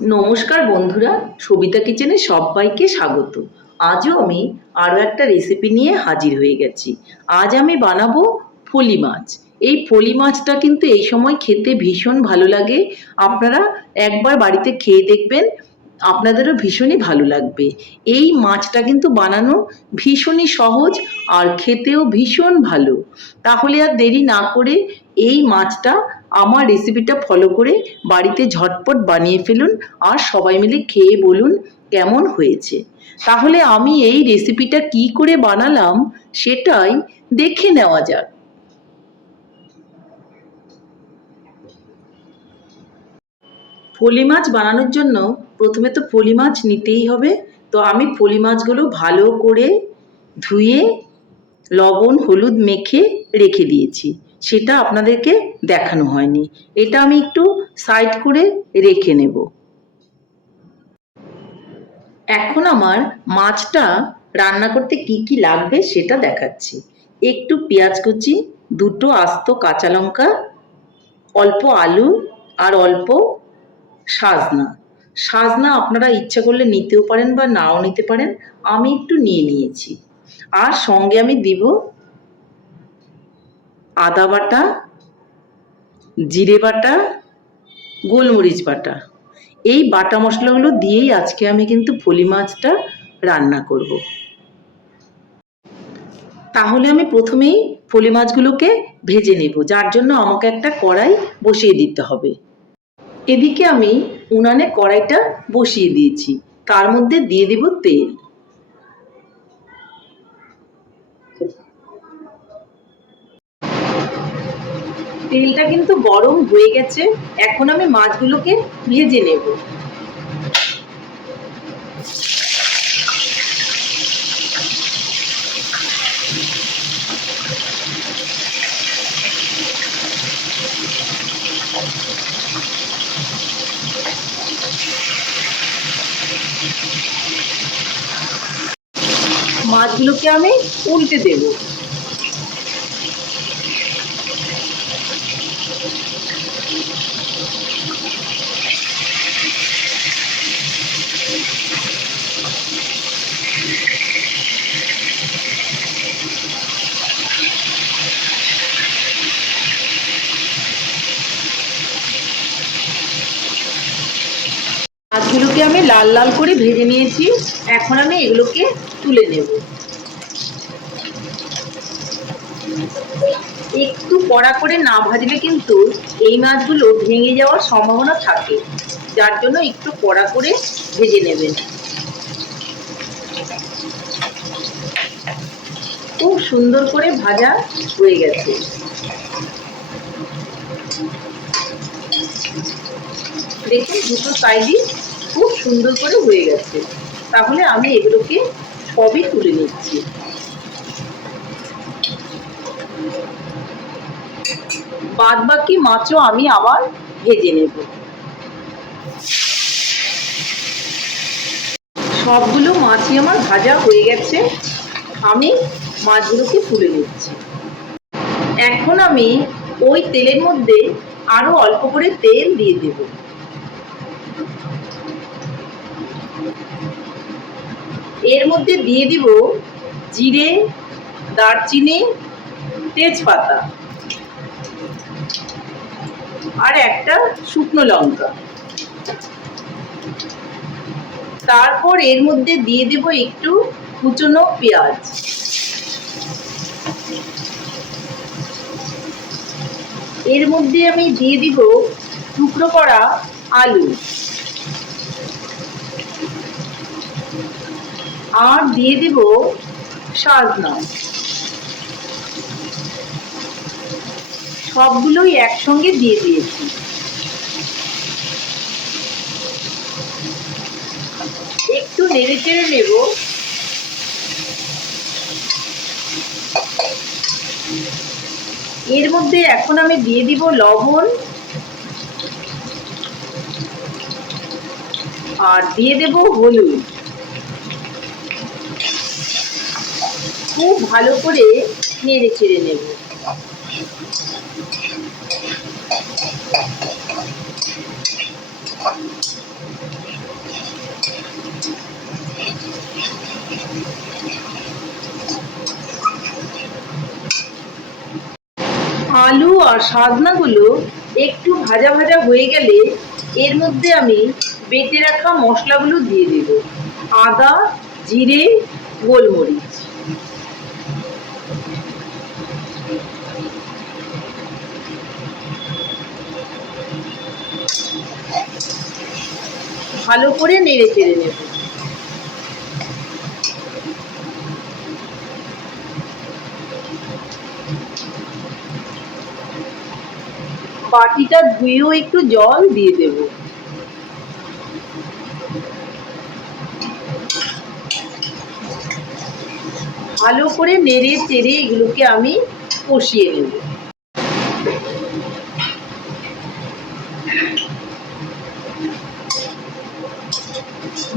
নমস্কার বন্ধুরা, সবিতা কিচেনে সবাইকে স্বাগত। আজও আমি আরও একটা রেসিপি নিয়ে হাজির হয়ে গেছি। আজ আমি বানাবো ফলি মাছ। এই ফলি মাছটা কিন্তু এই সময় খেতে ভীষণ ভালো লাগে। আপনারা একবার বাড়িতে খেয়ে দেখবেন, আপনাদেরও ভীষণই ভালো লাগবে। এই মাছটা কিন্তু বানানো ভীষণই সহজ আর খেতেও ভীষণ ভালো। তাহলে আর দেরি না করে এই মাছটা আমার রেসিপিটা ফলো করে বাড়িতে ঝটপট বানিয়ে ফেলুন আর সবাই মিলে খেয়ে বলুন কেমন হয়েছে। তাহলে আমি এই রেসিপিটা কি করে বানালাম সেটাই দেখে নেওয়া যাক। ফলি মাছ বানানোর জন্য প্রথমে তো ফলি মাছ নিতেই হবে। তো আমি ফলি মাছগুলো ভালো করে ধুয়ে লবণ, হলুদ মেখে রেখে দিয়েছি। সেটা আপনাদেরকে দেখানো হয়নি। এটা আমি একটু সাইড করে রেখে নেব। এখন আমার মাছটা রান্না করতে কি কি লাগবে সেটা দেখাচ্ছি। একটু পেঁয়াজ কুচি, দুটো আস্ত কাঁচা লঙ্কা, অল্প আলু আর অল্প সাজনা। সাজনা আপনারা ইচ্ছা করলে নিতেও পারেন বা নাও নিতে পারেন, আমি একটু নিয়ে নিয়েছি। আর সঙ্গে আমি দিব আদা বাটা, জিরে বাটা, গোলমরিচ বাটা। এই বাটা মশলাগুলো দিয়েই আজকে আমি কিন্তু ফলি মাছটা রান্না করব। তাহলে আমি প্রথমেই ফলি মাছগুলোকে ভেজে নেব, যার জন্য আমাকে একটা কড়াই বসিয়ে দিতে হবে। এদিকে আমি উনানে কড়াইটা বসিয়ে দিয়েছি, তার মধ্যে দিয়ে দেব তেল। তেলটা কিন্তু গরম হয়ে গেছে। এখন আমি মাছগুলোকে ভেজে নেব। মাছগুলোকে আমি উল্টে দেবো। মাছগুলোকে আমি লাল লাল করে ভেজে নিয়েছি। এখন আমি এগুলোকে তুলে নেব। একটু কড়া করে না ভাজলে কিন্তু এই মাছগুলো ভেঙে যাওয়ার সম্ভাবনা থাকে। যার জন্য একটু কড়া করে ভেজে নেবেন। খুব সুন্দর করে ভাজা হয়ে গেছে। দেখুন দুটো সাইডই খুব সুন্দর করে হয়ে গেছে। তাহলে আমি এগুলোকে সবই তুলে নিচ্ছি। বাদ বাকি মাছও আমি আবার ভেজে নেব। সবগুলো মাছই আমার ভাজা হয়ে গেছে। আমি মাছগুলোকে তুলে নিচ্ছি। এখন আমি ওই তেলের মধ্যে আরও অল্প করে তেল দিয়ে দেব। এর মধ্যে দিয়ে দিব জিরে, দারচিনি, তেজপাতা আর একটা শুকনো লঙ্কা। তারপর এর মধ্যে দিয়ে দেব একটু কুচনো পেঁয়াজ। এর মধ্যে আমি দিয়ে দিব টুকরো করা আলু। আর দিয়ে দিব সাজনা। সবগুলোই একসঙ্গে দিয়ে দিয়েছি। একটু নেড়ে চেড়ে নেব। এর মধ্যে এখন আমি দিয়ে দিব লবণ। আর দিয়ে দেব হলুদ। খুব ভালো করে নেড়ে চেড়ে নেব। আলু আর সাজনাগুলো একটু ভাজা ভাজা হয়ে গেলে এর মধ্যে আমি বেটে রাখা মশলাগুলো দিয়ে দেব। আদা, জিরে, গোলমরিচ। ভালো করে নেড়ে চেড়ে নেব। বাটিটা ধুয়েও একটু জল দিয়ে দেব। ভালো করে নেড়ে চেড়ে এগুলোকে আমি কষিয়ে নেব।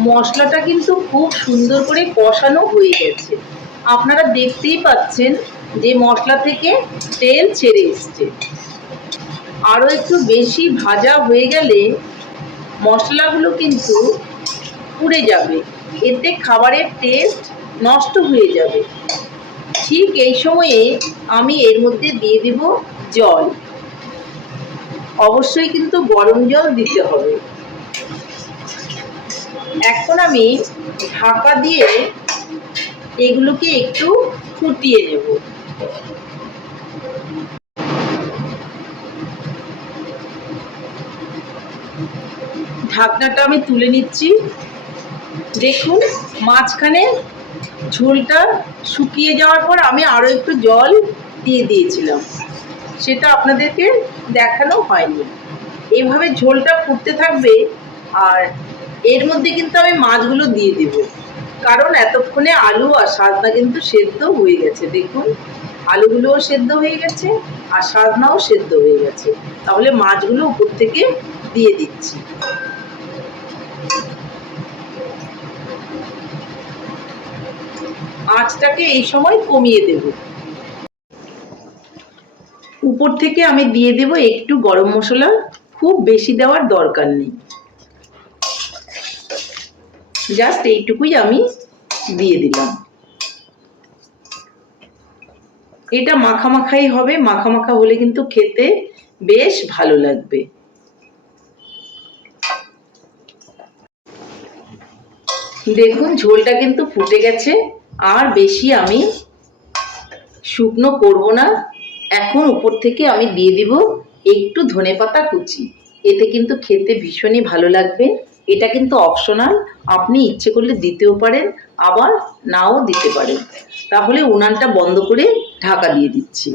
মশলাটা কিন্তু খুব সুন্দর করে কষানো হয়ে গেছে। আপনারা দেখতেই পাচ্ছেন যে মশলা থেকে তেল ছেড়ে এসছে। আরও একটু বেশি ভাজা হয়ে গেলে মশলাগুলো কিন্তু পুড়ে যাবে। এতে খাবারের টেস্ট নষ্ট হয়ে যাবে। ঠিক এই সময়ে আমি এর মধ্যে দিয়ে দিব জল। অবশ্যই কিন্তু গরম জল দিতে হবে। এখন আমি ঢাকা দিয়ে এগুলোকে একটু ফুটিয়ে নেব। ঢাকনাটা আমি তুলে নিচ্ছি। দেখুন, মাঝখানে ঝোলটা শুকিয়ে যাওয়ার পর আমি আরও একটু জল দিয়ে দিয়েছিলাম। সেটা আপনাদেরকে দেখানো হয়নি। এভাবে ঝোলটা ফুটতে থাকবে আর এর মধ্যে কিন্তু আমি মাছগুলো দিয়ে দেব। কারণ এতক্ষণে আলু আর সাজনা কিন্তু সেদ্ধ হয়ে গেছে, দেখুন। আলুগুলোও সেদ্ধ হয়ে গেছে আর সাজনাও সেদ্ধ হয়ে গেছে। তাহলে মাছগুলো উপর থেকে দিয়ে দিচ্ছি। আঁচটাকে এই সময় কমিয়ে দেব। উপর থেকে আমি দিয়ে দেব একটু গরম মশলা, খুব বেশি দেওয়ার দরকার নেই। জাস্ট এইটুকুই আমি দিয়ে দিলাম। এটা মাখা মাখাই হবে মাখা মাখা হলে কিন্তু খেতে বেশ ভালো লাগবে। দেখুন, ঝোলটা কিন্তু ফুটে গেছে, আর বেশি আমি শুকনো করব না। এখন উপর থেকে আমি দিয়ে দিব একটু ধনেপাতা কুচি। এতে কিন্তু খেতে ভীষণই ভালো লাগবে। এটা কিন্তু অপশনাল আপনি ইচ্ছে করলে দিতেও পারেন, আবার নাও দিতে পারেন। তাহলে উনানটা বন্ধ করে ঢাকা দিয়ে দিচ্ছি।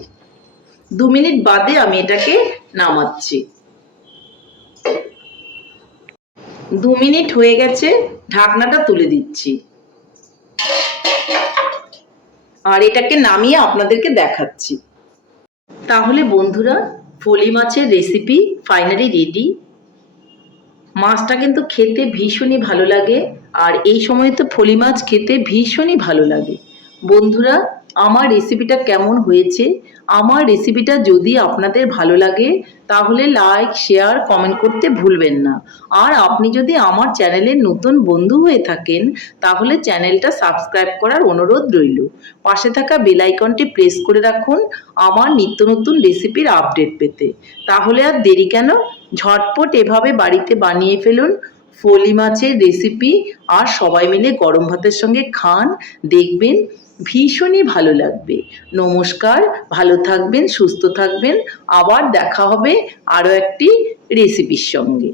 দু মিনিট বাদে আমি এটাকে নামাচ্ছি। দু মিনিট হয়ে গেছে, ঢাকনাটা তুলে দিচ্ছি। আর এটাকে নামিয়ে আপনাদেরকে দেখাচ্ছি। তাহলে বন্ধুরা, ফলি মাছের রেসিপি ফাইনালি রেডি মাছটা কিন্তু খেতে ভীষণই ভালো লাগে। আর এই সময় তো ফলি মাছ খেতে ভীষণই ভালো লাগে। বন্ধুরা, আমার রেসিপিটা কেমন হয়েছে? আমার রেসিপিটা যদি আপনাদের ভালো লাগে, তাহলে লাইক শেয়ার কমেন্ট করতে ভুলবেন না। আর আপনি যদি আমার চ্যানেলের নতুন বন্ধু হয়ে থাকেন, তাহলে চ্যানেলটা সাবস্ক্রাইব করার অনুরোধ রইল। পাশে থাকা বেল আইকনটি প্রেস করে রাখুন, আমার নিত্য নতুন রেসিপির আপডেট পেতে। তাহলে আর দেরি কেন? ঝটপট এভাবে বাড়িতে বানিয়ে ফেলুন। ফলি মাছের রেসিপি আর সবাই মিলে গরম ভাতের সঙ্গে খান, দেখবেন ভীষণই ভালো লাগবে। নমস্কার, ভালো থাকবেন, সুস্থ থাকবেন। আবার দেখা হবে আরও একটি রেসিপির সঙ্গে।